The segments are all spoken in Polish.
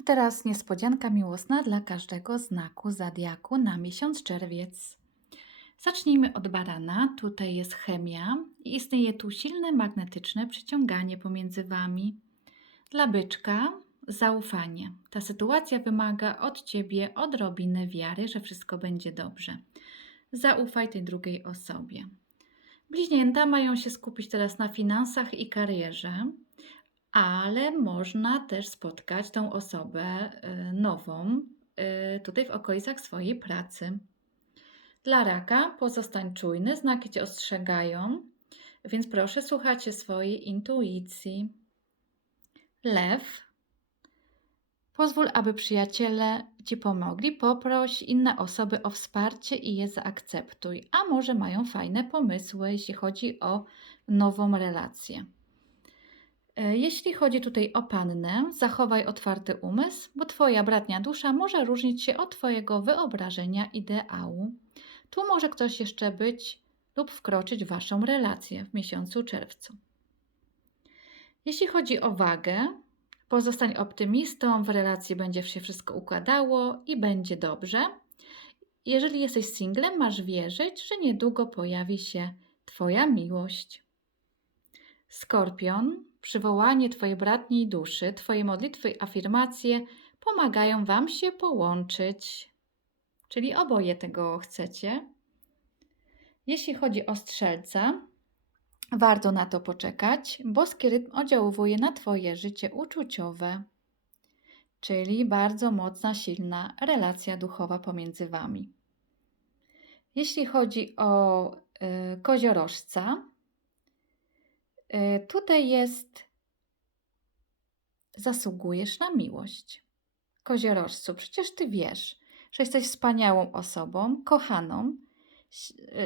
A teraz niespodzianka miłosna dla każdego znaku zodiaku na miesiąc czerwiec. Zacznijmy od barana. Tutaj jest chemia i istnieje tu silne magnetyczne przyciąganie pomiędzy wami. Dla byczka zaufanie. Ta sytuacja wymaga od ciebie odrobiny wiary, że wszystko będzie dobrze. Zaufaj tej drugiej osobie. Bliźnięta mają się skupić teraz na finansach i karierze, ale można też spotkać tą osobę y, nową y, tutaj w okolicach swojej pracy. Dla raka pozostań czujny, znaki cię ostrzegają, więc proszę słuchajcie swojej intuicji. Lew. Pozwól, aby przyjaciele ci pomogli. Poproś inne osoby o wsparcie i je zaakceptuj. A może mają fajne pomysły, jeśli chodzi o nową relację. E, Jeśli chodzi tutaj o pannę, zachowaj otwarty umysł, bo Twoja bratnia dusza może różnić się od Twojego wyobrażenia ideału. Tu może ktoś jeszcze być lub wkroczyć w Waszą relację w miesiącu czerwcu. Jeśli chodzi o wagę, pozostań optymistą, w relacji będzie się wszystko układało i będzie dobrze. Jeżeli jesteś singlem, masz wierzyć, że niedługo pojawi się Twoja miłość. Skorpion, przywołanie Twojej bratniej duszy, Twoje modlitwy i afirmacje pomagają Wam się połączyć. Czyli oboje tego chcecie. Jeśli chodzi o strzelca, warto na to poczekać. Boski rytm oddziałuje na Twoje życie uczuciowe, czyli bardzo mocna, silna relacja duchowa pomiędzy Wami. Jeśli chodzi o y, koziorożca, tutaj jest zasługujesz na miłość. Koziorożcu, przecież Ty wiesz, że jesteś wspaniałą osobą, kochaną.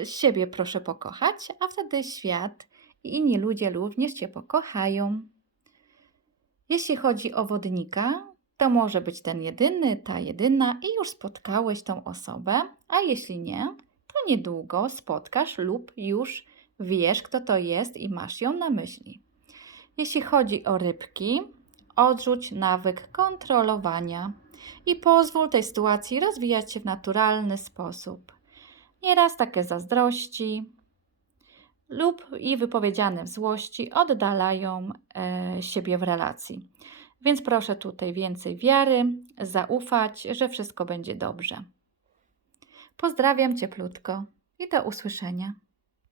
Y, Siebie proszę pokochać, a wtedy świat i inni ludzie również Cię pokochają. Jeśli chodzi o wodnika, to może być ten jedyny, ta jedyna i już spotkałeś tą osobę, a jeśli nie, to niedługo spotkasz lub już wiesz, kto to jest i masz ją na myśli. Jeśli chodzi o rybki, odrzuć nawyk kontrolowania i pozwól tej sytuacji rozwijać się w naturalny sposób. Nieraz takie zazdrości lub i wypowiedziane w złości oddalają e, siebie w relacji. Więc proszę tutaj więcej wiary, zaufać, że wszystko będzie dobrze. Pozdrawiam cieplutko i do usłyszenia.